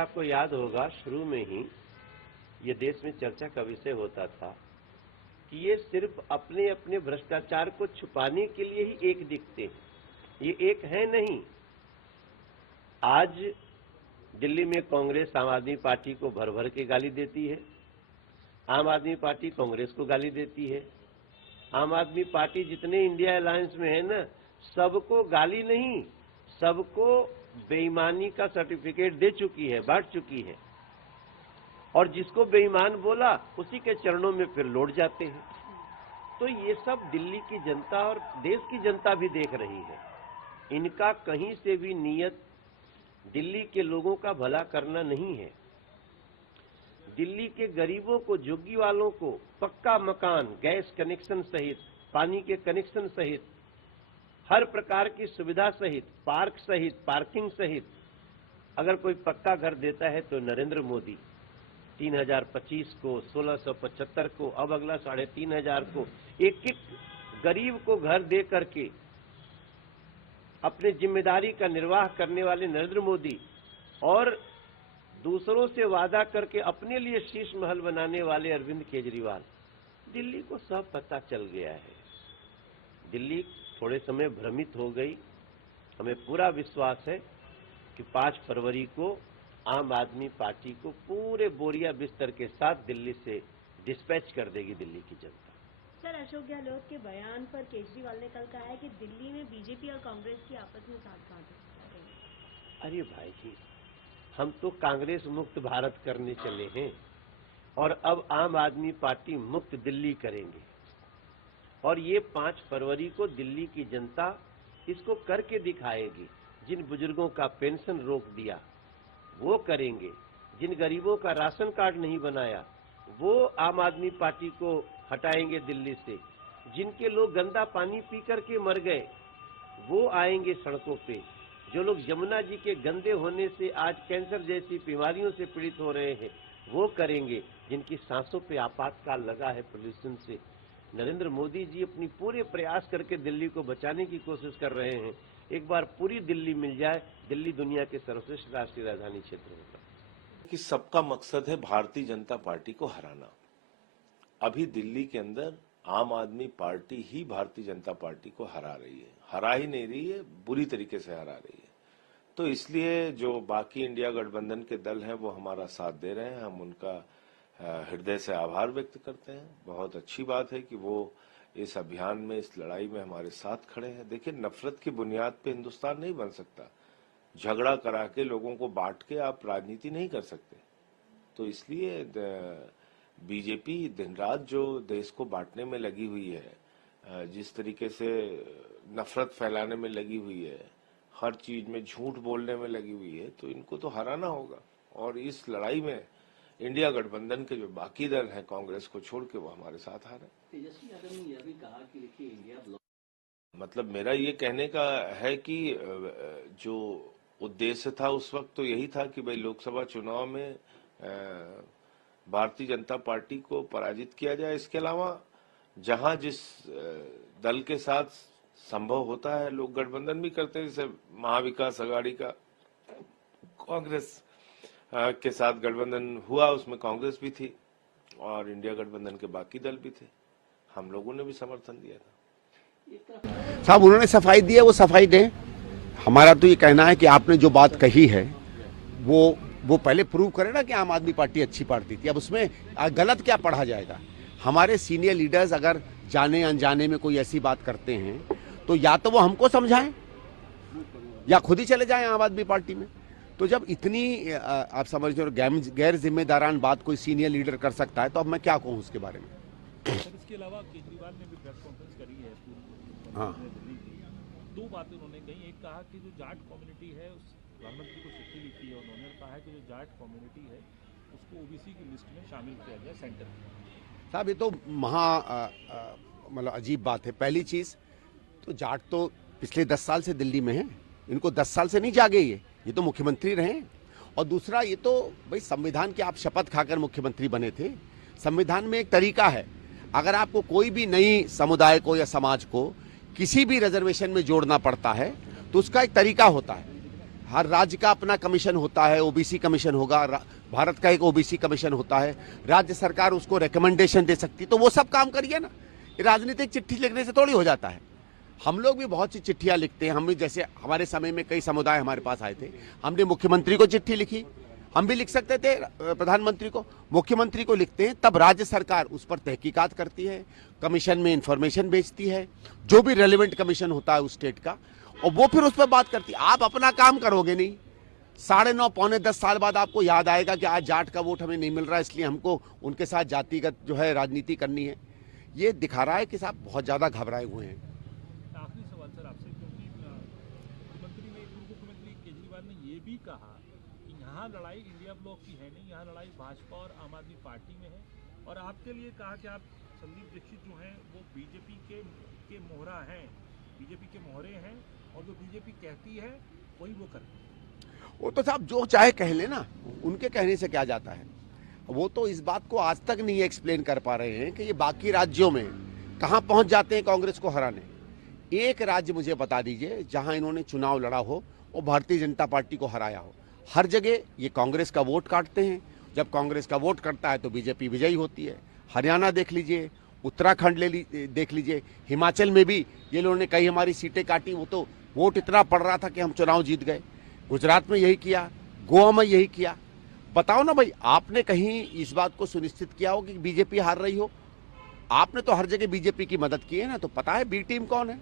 आपको याद होगा शुरू में ही ये देश में चर्चा का विषय होता था कि ये सिर्फ अपने अपने भ्रष्टाचार को छुपाने के लिए ही एक दिखते हैं, ये एक है नहीं। आज दिल्ली में कांग्रेस आम आदमी पार्टी को भर भर के गाली देती है, आम आदमी पार्टी कांग्रेस को गाली देती है। आम आदमी पार्टी जितने इंडिया अलायंस में है ना, सबको गाली नहीं, सबको बेईमानी का सर्टिफिकेट दे चुकी है, बांट चुकी है। और जिसको बेईमान बोला उसी के चरणों में फिर लौट जाते हैं। तो ये सब दिल्ली की जनता और देश की जनता भी देख रही है। इनका कहीं से भी नियत दिल्ली के लोगों का भला करना नहीं है। दिल्ली के गरीबों को, झुग्गी वालों को पक्का मकान, गैस कनेक्शन सहित, पानी के कनेक्शन सहित, हर प्रकार की सुविधा सहित, पार्क सहित, पार्किंग सहित अगर कोई पक्का घर देता है तो नरेंद्र मोदी 3025 को, 1675 को, अब अगला 3500 को, एक एक गरीब को घर दे करके अपने जिम्मेदारी का निर्वाह करने वाले नरेंद्र मोदी और दूसरों से वादा करके अपने लिए शीश महल बनाने वाले अरविंद केजरीवाल, दिल्ली को सब पता चल गया है। दिल्ली थोड़े समय भ्रमित हो गई। हमें पूरा विश्वास है कि 5 फरवरी को आम आदमी पार्टी को पूरे बोरिया बिस्तर के साथ दिल्ली से डिस्पैच कर देगी दिल्ली की जनता। सर, अशोक गहलोत के बयान पर केजरीवाल ने कल कहा है कि दिल्ली में बीजेपी और कांग्रेस की आपस में साथ। अरे भाई जी, हम तो कांग्रेस मुक्त भारत करने चले हैं और अब आम आदमी पार्टी मुक्त दिल्ली करेंगे। और ये 5 फरवरी को दिल्ली की जनता इसको करके दिखाएगी। जिन बुजुर्गों का पेंशन रोक दिया वो करेंगे, जिन गरीबों का राशन कार्ड नहीं बनाया वो आम आदमी पार्टी को हटाएंगे दिल्ली से, जिनके लोग गंदा पानी पी करके मर गए वो आएंगे सड़कों पे, जो लोग यमुना जी के गंदे होने से आज कैंसर जैसी बीमारियों से पीड़ित हो रहे हैं वो करेंगे, जिनकी सांसों पे आपातकाल लगा है पोल्यूशन से। नरेंद्र मोदी जी अपनी पूरे प्रयास करके दिल्ली को बचाने की कोशिश कर रहे हैं। एक बार पूरी दिल्ली मिल जाए, दिल्ली दुनिया के सर्वश्रेष्ठ राष्ट्रीय राजधानी क्षेत्र होगा। कि सबका मकसद है भारतीय जनता पार्टी को हराना। अभी दिल्ली के अंदर आम आदमी पार्टी ही भारतीय जनता पार्टी को हरा रही है, हरा ही नहीं रही है, बुरी तरीके से हरा रही है। तो इसलिए जो बाकी इंडिया गठबंधन के दल हैं वो हमारा साथ दे रहे हैं, हम उनका हृदय से आभार व्यक्त करते हैं। बहुत अच्छी बात है कि वो इस अभियान में, इस लड़ाई में हमारे साथ खड़े हैं। देखिए, नफरत की बुनियाद पे हिंदुस्तान नहीं बन सकता। झगड़ा करा के, लोगों को बांट के आप राजनीति नहीं कर सकते। तो इसलिए बीजेपी दिन रात जो देश को बांटने में लगी हुई है, जिस तरीके से नफरत फैलाने में लगी हुई है, हर चीज में झूठ बोलने में लगी हुई है, तो इनको तो हराना होगा। और इस लड़ाई में इंडिया गठबंधन के जो बाकी दल हैं कांग्रेस को छोड़ के, वो हमारे साथ आ रहे हैं। तेजस्वी यादव ने यह भी कहा कि देखिए इंडिया ब्लॉक, मतलब मेरा ये कहने का है कि जो उद्देश्य था उस वक्त तो यही था कि भाई लोकसभा चुनाव में भारतीय जनता पार्टी को पराजित किया जाए। इसके अलावा जहां जिस दल के साथ संभव होता है लोग गठबंधन भी करते हैं, जैसे महाविकास अघाड़ी का कांग्रेस के साथ गठबंधन हुआ, उसमें कांग्रेस भी थी और इंडिया गठबंधन के बाकी दल भी थे, हम लोगों ने भी समर्थन दिया था। साहब उन्होंने सफाई दी है, वो सफाई दें। हमारा तो ये कहना है कि आपने जो बात कही है वो पहले प्रूव करे ना कि आम आदमी पार्टी अच्छी पार्टी थी। अब उसमें गलत क्या पढ़ा जाएगा? हमारे सीनियर लीडर्स अगर जाने अनजाने में कोई ऐसी बात करते हैं तो या तो वो हमको समझाएं या खुद ही चले जाएं आम आदमी पार्टी में। तो जब इतनी आप समझ रहे हो गैर जिम्मेदारान बात कोई सीनियर लीडर कर सकता है तो अब मैं क्या कहूँ उसके बारे में। इसके अलावा केजरीवाल ने भी प्रेस कॉन्फ्रेंस करी है। हाँ, दो बातें उन्होंने कही। एक कहा कि जो जाट कम्युनिटी है, उस प्रधानमंत्री को चिट्ठी लिखी है उन्होंने, कहा है कि जो जाट कम्युनिटी है उसको ओबीसी की लिस्ट में शामिल किया जाए सेंटर में। साहब ये तो मतलब अजीब बात है। पहली चीज तो जाट तो पिछले 10 साल से दिल्ली में है, इनको 10 साल से नहीं जागे, ये तो मुख्यमंत्री रहे। और दूसरा, ये तो भाई संविधान की आप शपथ खाकर मुख्यमंत्री बने थे। संविधान में एक तरीका है, अगर आपको कोई भी नई समुदाय को या समाज को किसी भी रिजर्वेशन में जोड़ना पड़ता है तो उसका एक तरीका होता है। हर राज्य का अपना कमीशन होता है, ओबीसी कमीशन होगा, भारत का एक ओबीसी कमीशन होता है, राज्य सरकार उसको रिकमेंडेशन दे सकती, तो वो सब काम करिए ना। राजनीतिक चिट्ठी लिखने से थोड़ी हो जाता है। हम लोग भी बहुत सी चिट्ठियां लिखते हैं, हम भी, जैसे हमारे समय में कई समुदाय हमारे पास आए थे, हमने मुख्यमंत्री को चिट्ठी लिखी, हम भी लिख सकते थे प्रधानमंत्री को, मुख्यमंत्री को लिखते हैं, तब राज्य सरकार उस पर तहकीकात करती है, कमीशन में इंफॉर्मेशन भेजती है, जो भी रेलिवेंट कमीशन होता है उस स्टेट का, और वो फिर उस पर बात करती है। आप अपना काम करोगे नहीं, 9:30 पौने 10 साल बाद आपको याद आएगा कि आज जाट का वोट हमें नहीं मिल रहा, इसलिए हमको उनके साथ जातिगत जो है राजनीति करनी है। ये दिखा रहा है कि साहब बहुत ज्यादा घबराए हुए हैं। आखिरी सवाल सर आपसे, क्योंकि मुख्यमंत्री ने, पूर्व मुख्यमंत्री केजरीवाल ने ये भी कहा कि यहाँ लड़ाई इंडिया ब्लॉक की है नहीं, यहाँ लड़ाई भाजपा और आम आदमी पार्टी में है, और आपके लिए कहा कि आप संदीप दीक्षित जो हैं वो बीजेपी के मोहरा हैं, बीजेपी के मोहरे हैं, और जो बीजेपी कहती है वही वो करती है। वो तो साहब जो चाहे कह लेना, उनके कहने से क्या जाता है। वो तो इस बात को आज तक नहीं एक्सप्लेन कर पा रहे हैं कि ये बाकी राज्यों में कहां पहुंच जाते हैं कांग्रेस को हराने। एक राज्य मुझे बता दीजिए जहां इन्होंने चुनाव लड़ा हो और भारतीय जनता पार्टी को हराया हो। हर जगह ये कांग्रेस का वोट काटते हैं, जब कांग्रेस का वोट कटता है तो बीजेपी विजयी होती है। हरियाणा देख लीजिए, उत्तराखंड देख लीजिए, हिमाचल में भी ये लोगों ने कई हमारी सीटें काटी, वो तो वोट इतना पड़ रहा था कि हम चुनाव जीत गए। गुजरात में यही किया, गोवा में यही किया। बताओ ना भाई, आपने कहीं इस बात को सुनिश्चित किया हो कि बीजेपी हार रही हो? आपने तो हर जगह बीजेपी की मदद की है ना, तो पता है बी टीम कौन है।